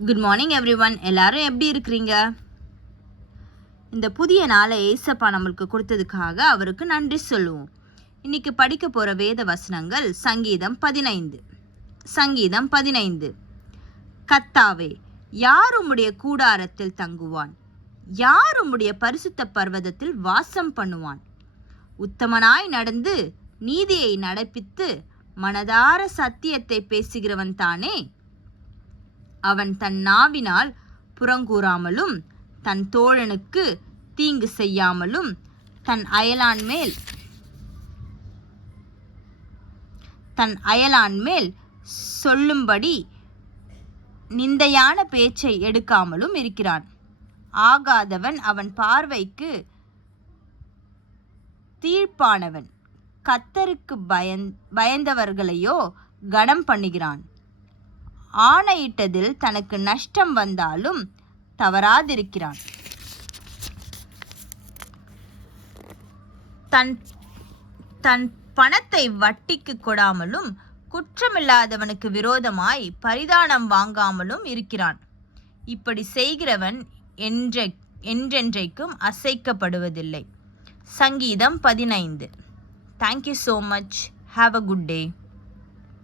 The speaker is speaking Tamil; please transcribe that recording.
Good morning everyone. எல்லாரும் எப்படி இருக்கிறீங்க? இந்த புதிய நாளை ஏசப்பா நம்மளுக்கு கொடுத்ததுக்காக அவருக்கு நன்றி சொல்லுவோம். இன்னைக்கு படிக்க போகிற வேத வசனங்கள் சங்கீதம் 15. கர்த்தாவே, யார் உம்முடைய கூடாரத்தில் தங்குவான்? யார் உம்முடைய பரிசுத்த பர்வதத்தில் வாசம் பண்ணுவான்? உத்தமனாய் நடந்து நீதியை நடப்பித்து மனதார சத்தியத்தை பேசுகிறவன் தானே. அவன் தன் நாவினால் புறங்கூறாமலும் தன் தோழனுக்கு தீங்கு செய்யாமலும் தன் அயலான் மேல் சொல்லும்படி நிந்தையான பேச்சை எடுக்காமலும் இருக்கிறான். ஆகாதவன் அவன் பார்வைக்கு தீர்ப்பானவன். கர்த்தருக்கு பயந்தவர்களையோ கனம் பண்ணுகிறான். ஆணையிட்டதில் தனக்கு நஷ்டம் வந்தாலும் தவறாதிருக்கிறான். தன் பணத்தை வட்டிக்கு கொடாமலும் குற்றமில்லாதவனுக்கு விரோதமாய் பரிதானம் வாங்காமலும் இருக்கிறான். இப்படி செய்கிறவன் என்றென்றைக்கும் அசைக்கப்படுவதில்லை. சங்கீதம் 15. Thank you so much. Have a good day.